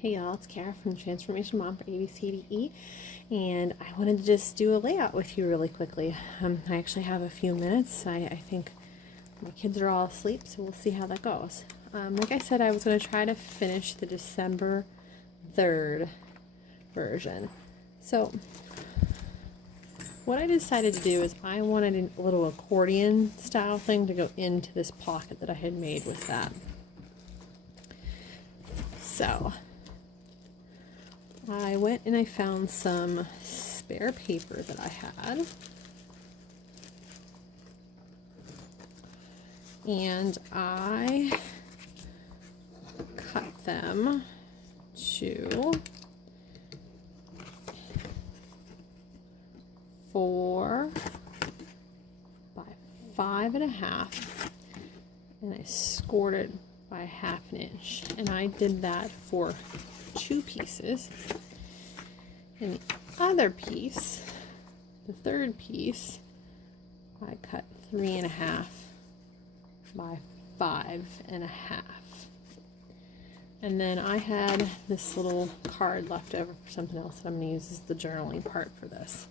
Hey y'all, it's Kara from Transformation Mom for ABCDE, and I wanted to just do a layout with you really quickly. I actually have a few minutes. I think my kids are all asleep, so we'll see how that goes. Like I said, I was going to try to finish the December 3rd version. So what I decided to do is I wanted a little accordion style thing to go into this pocket that I had made with that. So I went and I found some spare paper that I had, and I cut them to 4 by 5.5, and I scored it by 1/2 inch, and I did that for 2 pieces. And the other piece, the third piece, I cut 3.5 by 5.5. And then I had this little card left over for something else that I'm going to use as the journaling part for this.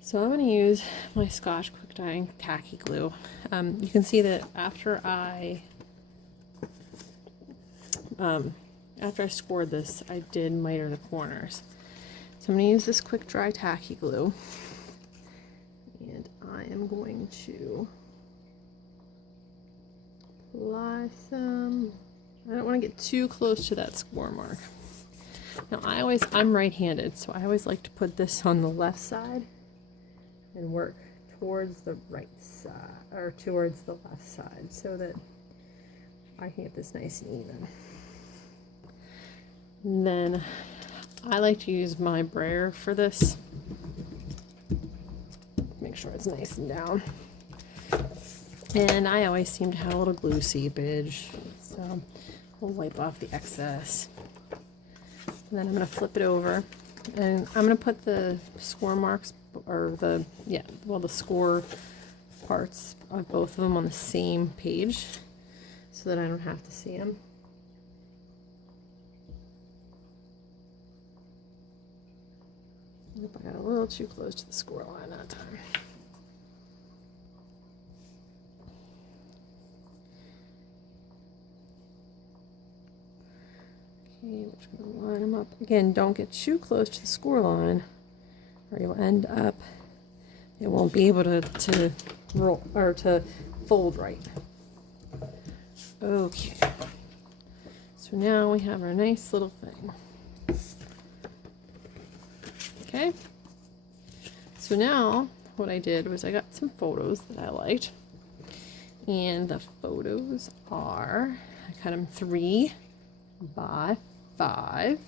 So I'm going to use my Scotch quick drying tacky glue. You can see that after I scored this, I did miter the corners. So I'm going to use this quick dry tacky glue, and I am going to apply some. I don't want to get too close to that score mark. Now I'm right-handed, so I always like to put this on the left side and work towards the right side, or towards the left side, so that I can get this nice and even. And then I like to use my brayer for this. Make sure it's nice and down. And I always seem to have a little glue seepage, so I'll wipe off the excess. And then I'm going to flip it over, and I'm going to put the score marks, or the score parts of both of them on the same page, so that I don't have to see them. I got a little too close to the score line that time. Okay, we're just going to line them up. Again, don't get too close to the score line, or you'll end up, it won't be able to roll or to fold right. Okay, so now we have our nice little thing. Okay, so now what I did was I got some photos that I liked, and the photos are, I cut them 3 by 5,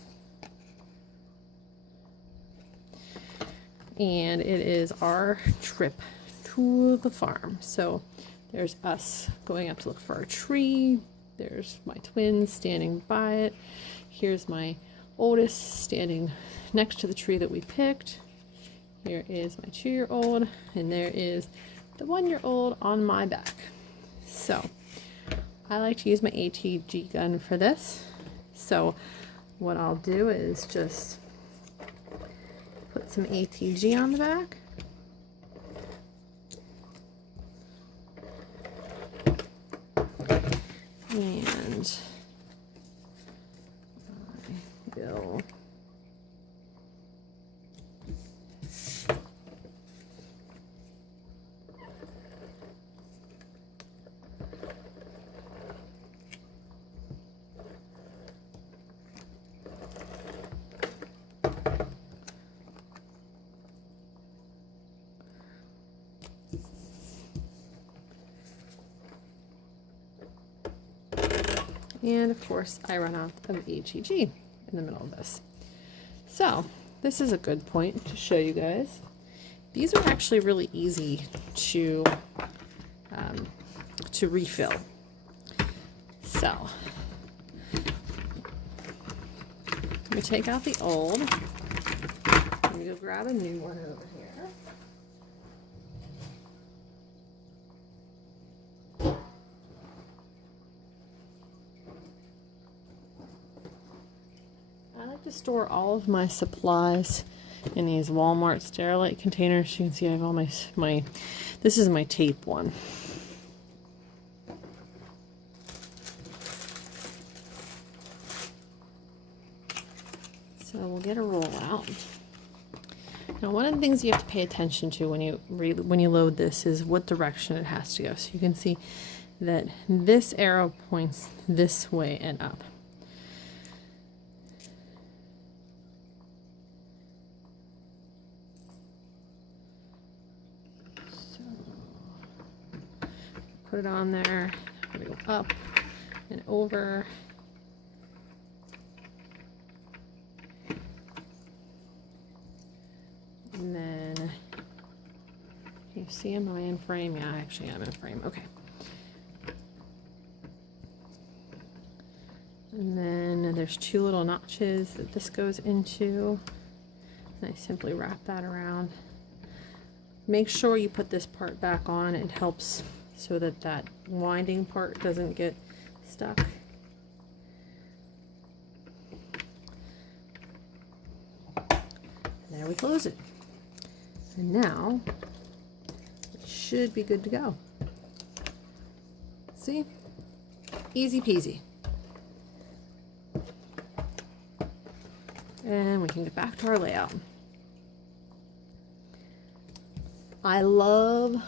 and it is our trip to the farm. So there's us going up to look for our tree, there's my twins standing by it, here's my oldest standing next to the tree that we picked, here is my 2-year-old, and there is the 1-year-old on my back. So I like to use my ATG gun for this. So what I'll do is just put some ATG on the back, and I will and of course I run out of ATG in the middle of this. So this is a good point to show you guys. These are actually really easy to refill. So let me take out the old. Let me go grab a new one over here. like to store all of my supplies in these Walmart Sterilite containers. You can see I have all my this is my tape one. So we'll get a roll out. Now, one of the things you have to pay attention to when you load this is what direction it has to go. So you can see that this arrow points this way and up. So put it on there. We go up and over. And then, you see, am I in frame? Yeah, actually I'm in frame. Okay. And then there's two little notches that this goes into. And I simply wrap that around. Make sure you put this part back on. It helps so that that winding part doesn't get stuck. And there we close it. And now it should be good to go. See? Easy peasy. And we can get back to our layout. I love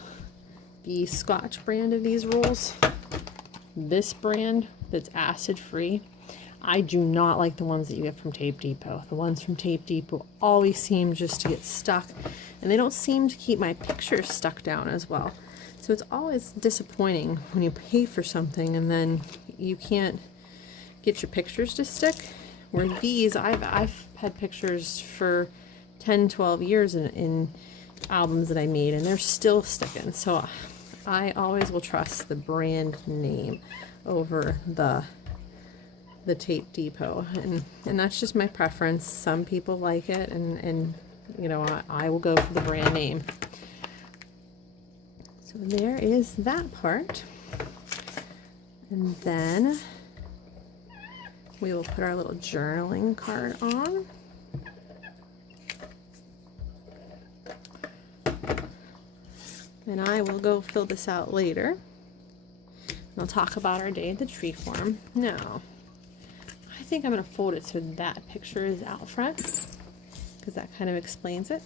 the Scotch brand of these rolls. This brand that's acid free. I do not like the ones that you get from Tape Depot. The ones from Tape Depot always seem just to get stuck, and they don't seem to keep my pictures stuck down as well. So it's always disappointing when you pay for something and then you can't get your pictures to stick. Where these, I've had pictures for 10, 12 years in albums that I made, and they're still sticking. So I always will trust the brand name over the Tape Depot, and that's just my preference. Some people like it, and you know, I will go for the brand name. So there is that part, and then we will put our little journaling card on. And I will go fill this out later. And I'll talk about our day at the tree farm. Now, I think I'm going to fold it so that picture is out front, because that kind of explains it.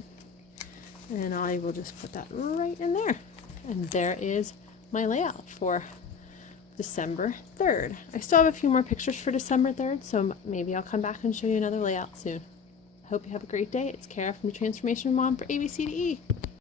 And I will just put that right in there. And there is my layout for December 3rd. I still have a few more pictures for December 3rd, so maybe I'll come back and show you another layout soon. I hope you have a great day. It's Kara from the Transformation Mom for ABCDE.